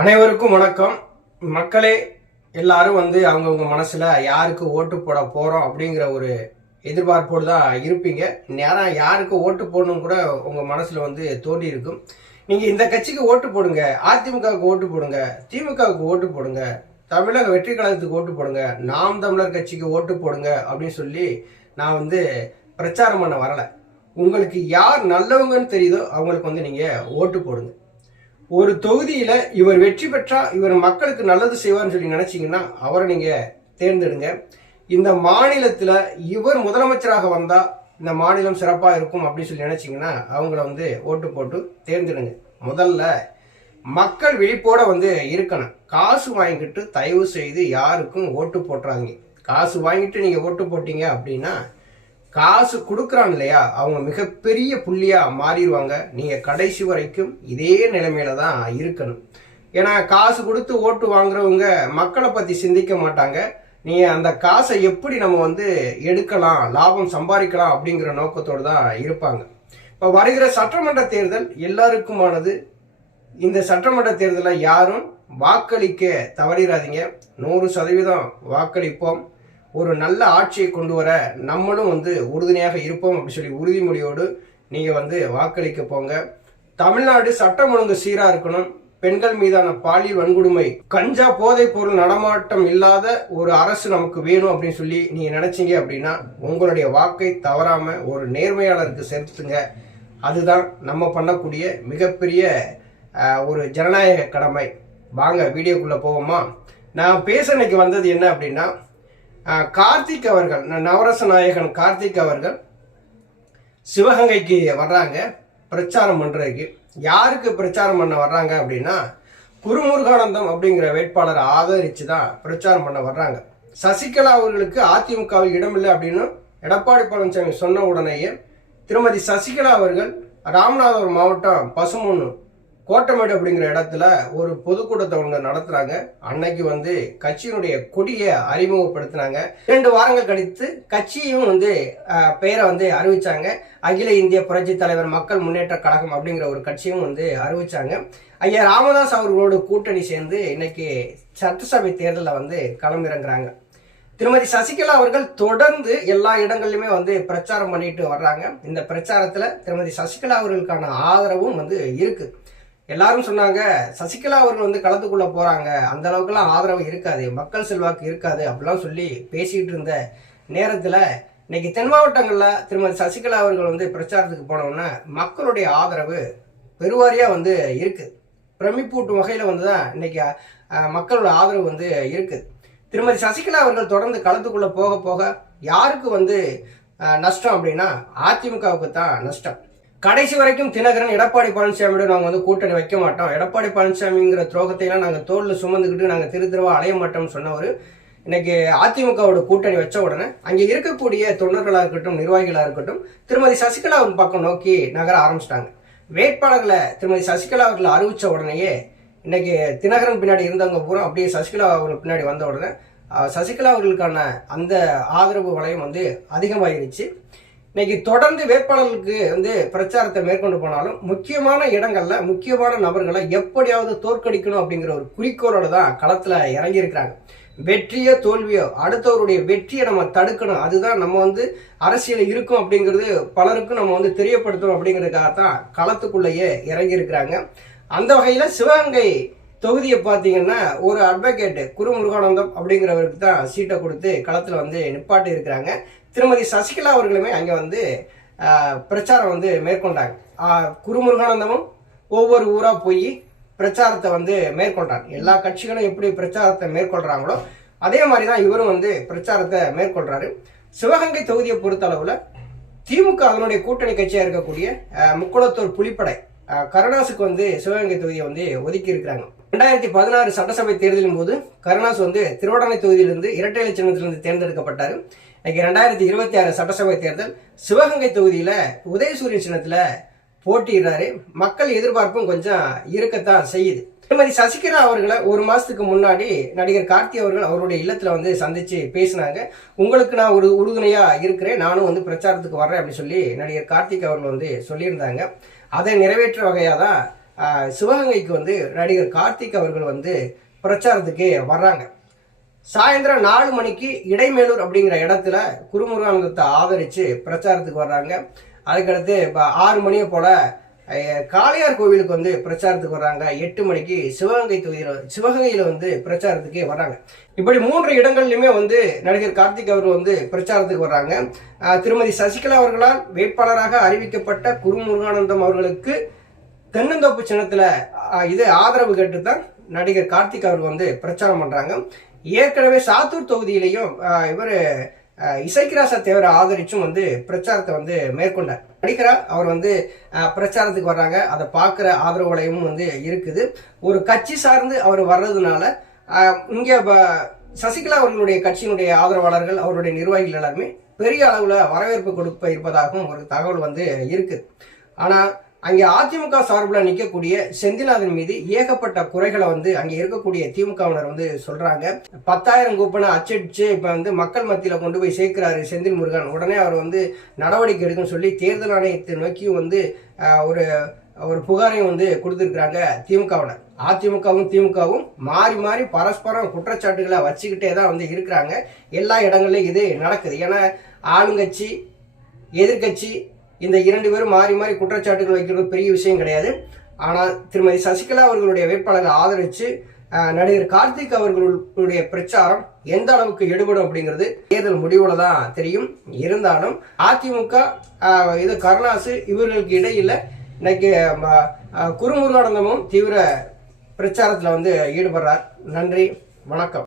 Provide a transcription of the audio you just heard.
அனைவருக்கும் வணக்கம். மக்களே எல்லாரும் அவங்கவுங்க மனசுல யாருக்கு ஓட்டு போட போறோம் அப்படிங்கிற ஒரு எதிர்பார்ப்போடு தான் இருப்பீங்க. நேரம் யாருக்கு ஓட்டு போடணும் கூட உங்க மனசுல தோண்டி இருக்கும். நீங்க இந்த கட்சிக்கு ஓட்டு போடுங்க, அதிமுகவுக்கு ஓட்டு போடுங்க, திமுகவுக்கு ஓட்டு போடுங்க, தமிழக வெற்றி கழகத்துக்கு ஓட்டு போடுங்க, நாம் தமிழர் கட்சிக்கு ஓட்டு போடுங்க அப்படின்னு சொல்லி நான் பிரச்சாரம் பண்ண வரல. உங்களுக்கு யார் நல்லவங்கன்னு தெரியுதோ அவங்களுக்கு நீங்க ஓட்டு போடுங்க. ஒரு தொகுதியில இவர் வெற்றி பெற்றா இவர் மக்களுக்கு நல்லது செய்வார்னு சொல்லி நினைச்சீங்கன்னா அவரை நீங்க தேர்ந்தெடுங்க. இந்த மாநிலத்துல இவர் முதலமைச்சராக வந்தா இந்த மாநிலம் சிறப்பா இருக்கும் அப்படின்னு சொல்லி நினைச்சீங்கன்னா அவங்கள ஓட்டு போட்டு தேர்ந்தெடுங்க. முதல்ல மக்கள் விழிப்போட இருக்கணும். காசு வாங்கிட்டு தயவு செய்து யாருக்கும் ஓட்டு போட்டுறாதீங்க. காசு வாங்கிட்டு நீங்க ஓட்டு போட்டீங்க அப்படின்னா காசு கொடுக்குறான் இல்லையா, அவங்க மிகப்பெரிய புள்ளியா மாறிடுவாங்க. நீங்க கடைசி வரைக்கும் இதே நிலைமையில தான் இருக்கணும். ஏன்னா காசு கொடுத்து ஓட்டு வாங்குறவங்க மக்களை பத்தி சிந்திக்க மாட்டாங்க. நீங்க அந்த காசை எப்படி நம்ம எடுக்கலாம், லாபம் சம்பாதிக்கலாம் அப்படிங்கிற நோக்கத்தோடு தான் இருப்பாங்க. இப்ப வருகிற சட்டமன்ற தேர்தல் எல்லாருக்குமானது. இந்த சட்டமன்ற தேர்தலில் யாரும் வாக்களிக்க தவறிடாதீங்க. 100% வாக்களிப்போம். ஒரு நல்ல ஆட்சியை கொண்டு வர நம்மளும் உறுதுணையாக இருப்போம் அப்படி சொல்லி உறுதிமொழியோடு நீங்க வாக்களிக்க போங்க. தமிழ்நாடு சட்டம் ஒழுங்கு சீரா இருக்கணும். பெண்கள் மீதான பாலியல் வன்கொடுமை, கஞ்சா போதைப் பொருள் நடமாட்டம் இல்லாத ஒரு அரசு நமக்கு வேணும் அப்படின்னு சொல்லி நீங்க நினைச்சீங்க அப்படின்னா உங்களுடைய வாக்கை தவறாம ஒரு நேர்மையாளருக்கு செலுத்துங்க. அதுதான் நம்ம பண்ணக்கூடிய மிகப்பெரிய ஒரு ஜனநாயக கடமை. வாங்க வீடியோக்குள்ள போவோமா. நான் பேச இன்னைக்கு வந்தது என்ன அப்படின்னா, கார்த்திக் அவர்கள், நவரச நாயகன் கார்த்திக் அவர்கள் சிவகங்கைக்கு வர்றாங்க பிரச்சாரம் பண்றதுக்கு. யாருக்கு பிரச்சாரம் பண்ண வர்றாங்க அப்படின்னா குருமுருகானந்தம் அப்படிங்கிற வேட்பாளரை ஆதரிச்சு தான் பிரச்சாரம் பண்ண வர்றாங்க. சசிகலா அவர்களுக்கு அதிமுகவில் இடமில்லை அப்படின்னு எடப்பாடி பழனிசாமி சொன்ன உடனேயே திருமதி சசிகலா அவர்கள் ராமநாதபுரம் மாவட்டம் பசுமூன் கோட்டமேடு அப்படிங்கிற இடத்துல ஒரு பொதுக்கூட்டத்தை ஒன்று நடத்துறாங்க. அன்னைக்கு கட்சியினுடைய கொடியை அறிமுகப்படுத்தினாங்க. 2 வாரங்கள் கழித்து கட்சியும் பெயரை அறிவிச்சாங்க. அகில இந்திய புரட்சி தலைவர் மக்கள் முன்னேற்ற கழகம் அப்படிங்கிற ஒரு கட்சியும் அறிவிச்சாங்க. ஐயா ராமதாஸ் அவர்களோடு கூட்டணி சேர்ந்து இன்னைக்கு சட்டசபை தேர்தலில் களமிறங்குறாங்க. திருமதி சசிகலா அவர்கள் தொடர்ந்து எல்லா இடங்கள்லயுமே பிரச்சாரம் பண்ணிட்டு வர்றாங்க. இந்த பிரச்சாரத்துல திருமதி சசிகலா அவர்களுக்கான ஆதரவும் இருக்கு. எல்லாரும் சொன்னாங்க சசிகலா அவர்கள் களத்துக்குள்ள போறாங்க, அந்த அளவுக்குலாம் ஆதரவு இருக்காது, மக்கள் செல்வாக்கு இருக்காது அப்படிலாம் சொல்லி பேசிட்டு இருந்த நேரத்துல இன்னைக்கு தென் மாவட்டங்கள்ல திருமதி சசிகலா அவர்கள் பிரச்சாரத்துக்கு போனோம்னா மக்களுடைய ஆதரவு பெருவாரியா இருக்கு. பிரமிப்பூட்டும் வகையில தான் இன்னைக்கு மக்களோட ஆதரவு இருக்கு. திருமதி சசிகலா அவர்கள் தொடர்ந்து களத்துக்குள்ள போக போக யாருக்கு நஷ்டம் அப்படின்னா அதிமுகவுக்கு தான் நஷ்டம். கடைசி வரைக்கும் தினகரன் எடப்பாடி பழனிசாமியோட நாங்க கூட்டணி வைக்க மாட்டோம், எடப்பாடி பழனிசாமிங்கிற துரோகத்தை எல்லாம் நாங்க தோல்ல சுமந்துக்கிட்டு நாங்க திருவா அலைய மாட்டோம்னு சொன்னவர் இன்னைக்கு அதிமுகவோட கூட்டணி வச்ச உடனே அங்க இருக்கக்கூடிய தொண்டர்களா இருக்கட்டும், நிர்வாகிகளா இருக்கட்டும், திருமதி சசிகலா பக்கம் நோக்கி நகர ஆரம்பிச்சிட்டாங்க. வேட்பாளர்களை திருமதி சசிகலா அவர்களை அறிவிச்ச உடனேயே இன்னைக்கு தினகரன் பின்னாடி இருந்தவங்க பூரா அப்படியே சசிகலா அவர்கள் பின்னாடி வந்த உடனே சசிகலா அவர்களுக்கான அந்த ஆதரவு வளையம் அதிகமாயிருச்சு. இன்னைக்கு தொடர்ந்து வேட்பாளர்களுக்கு பிரச்சாரத்தை மேற்கொண்டு போனாலும் முக்கியமான இடங்கள்ல முக்கியமான நபர்களை எப்படியாவது தோற்கடிக்கணும் அப்படிங்கிற ஒரு குறிக்கோளோட தான் களத்துல இறங்கி இருக்கிறாங்க. வெற்றியோ தோல்வியோ அடுத்தவருடைய வெற்றியை நம்ம தடுக்கணும், அதுதான் நம்ம அரசியல் இருக்கும் அப்படிங்கிறது பலருக்கும் நம்ம தெரியப்படுத்தணும் அப்படிங்கிறதுக்காகத்தான் களத்துக்குள்ளேயே இறங்கி இருக்கிறாங்க. அந்த வகையில சிவகங்கை தொகுதியை பார்த்தீங்கன்னா ஒரு அட்வொகேட் குருமுருகானந்தம் அப்படிங்கிறவருக்கு தான் சீட்டை கொடுத்து களத்துல நிப்பாட்டி இருக்கிறாங்க. திருமதி சசிகலா அவர்களுமே அங்க பிரச்சாரம் மேற்கொண்டாங்க. குருமுருகானந்தமும் ஒவ்வொரு ஊரா போய் பிரச்சாரத்தை மேற்கொண்டாங்க. எல்லா கட்சிகளும் எப்படி பிரச்சாரத்தை மேற்கொள்றாங்களோ அதே மாதிரிதான் இவரும் பிரச்சாரத்தை மேற்கொள்றாரு. சிவகங்கை தொகுதியை பொறுத்த அளவுல திமுக அதனுடைய கூட்டணி கட்சியா இருக்கக்கூடிய முக்குளத்தூர் புலிப்படை கருணாசுக்கு சிவகங்கை தொகுதியை ஒதுக்கி இருக்கிறாங்க. 2016 சட்டசபை தேர்தலின் போது கருணாஸ் திருவண்ணாமலை தொகுதியிலிருந்து இரட்டை இலை சின்னத்திலிருந்து தேர்ந்தெடுக்கப்பட்டாரு. இன்னைக்கு 2026 சட்டசபை தேர்தல் சிவகங்கை தொகுதியில உதயசூரியன் சின்னத்துல போட்டியிடுறாரு. மக்கள் எதிர்பார்ப்பும் கொஞ்சம் இருக்கத்தான் செய்யுது. திருமதி சசிகலா அவர்களை ஒரு மாசத்துக்கு முன்னாடி நடிகர் கார்த்தி அவர்கள் அவருடைய இல்லத்துல சந்திச்சு பேசினாங்க. உங்களுக்கு நான் ஒரு உறுதுணையா இருக்கிறேன், நானும் பிரச்சாரத்துக்கு வர்றேன் அப்படின்னு சொல்லி நடிகர் கார்த்திக் அவர்கள் சொல்லியிருந்தாங்க. அதை நிறைவேற்ற வகையா தான் சிவகங்கைக்கு வந்து நடிகர் கார்த்திக் அவர்கள் வந்து பிரச்சாரத்துக்கு வர்றாங்க. சாயந்தரம் 4 மணிக்கு இடைமேலூர் அப்படிங்கிற இடத்துல குருமுருகானந்தத்தை ஆதரித்து பிரச்சாரத்துக்கு வர்றாங்க. அதுக்கடுத்து இப்போ 6 மணியை போல காளையார் கோவிலுக்கு வந்து பிரச்சாரத்துக்கு வர்றாங்க. 8 மணிக்கு சிவகங்கையில் வந்து பிரச்சாரத்துக்கு வர்றாங்க. இப்படி 3 இடங்கள்லையுமே வந்து நடிகர் கார்த்திக் அவர்கள் வந்து பிரச்சாரத்துக்கு வர்றாங்க. திருமதி சசிகலா அவர்களால் வேட்பாளராக அறிவிக்கப்பட்ட குருமுருகானந்தம் அவர்களுக்கு தென்னந்தோப்பு சின்னத்துல இது ஆதரவு கேட்டு தான் நடிகர் கார்த்திக் அவர்கள் வந்து பிரச்சாரம் பண்றாங்க. ஏற்கனவே சாத்தூர் தொகுதியிலையும் இவர் இசைக்கிராச தேவரை ஆதரிச்சும் வந்து பிரச்சாரத்தை வந்து மேற்கொண்டார். நடிகரா அவர் வந்து பிரச்சாரத்துக்கு வர்றாங்க. அதை பார்க்குற ஆதரவு வளையமும் வந்து இருக்குது. ஒரு கட்சி சார்ந்து அவர் வர்றதுனால இங்கே சசிகலா அவர்களுடைய கட்சியினுடைய ஆதரவாளர்கள் அவருடைய நிர்வாகிகள் எல்லாருமே பெரிய அளவில் வரவேற்பு கொடுப்ப இருப்பதாகவும் ஒரு தகவல் வந்து இருக்குது. ஆனால் அங்கே அதிமுக சார்பில் நிற்கக்கூடிய செந்தில்நாதன் மீது ஏகப்பட்ட குறைகளை வந்து அங்கே இருக்கக்கூடிய திமுகவினர் வந்து சொல்றாங்க. 10,000 கூப்பனை அச்சடிச்சு இப்ப வந்து மக்கள் மத்தியில கொண்டு போய் சேர்க்கிறாரு செந்தில் முருகன். உடனே அவர் வந்து நடவடிக்கை எடுக்குன்னு சொல்லி தேர்தல் ஆணையத்தை நோக்கியும் வந்து ஒரு புகாரையும் வந்து கொடுத்துருக்குறாங்க திமுகவினர். அதிமுகவும் திமுகவும் மாறி மாறி பரஸ்பரம் குற்றச்சாட்டுகளை வச்சுக்கிட்டே தான் வந்து இருக்கிறாங்க. எல்லா இடங்கள்லையும் இது நடக்குது. ஏன்னா ஆளுங்கட்சி எதிர்கட்சி இந்த 2 பேரும் மாறி மாறி குற்றச்சாட்டுகள் வைக்கிறது பெரிய விஷயம் கிடையாது. ஆனால் திருமதி சசிகலா அவர்களுடைய வேட்பாளரை ஆதரித்து நடிகர் கார்த்திக் அவர்களுடைய பிரச்சாரம் எந்த அளவுக்கு எடுபடும் அப்படிங்கிறது தேர்தல் முடிவுல தான் தெரியும். இருந்தாலும் அதிமுக இது கருணாசு இவர்களுக்கு இடையில இன்னைக்கு குருமுருகானந்தமும் தீவிர பிரச்சாரத்தில் வந்து ஈடுபடுறார். நன்றி, வணக்கம்.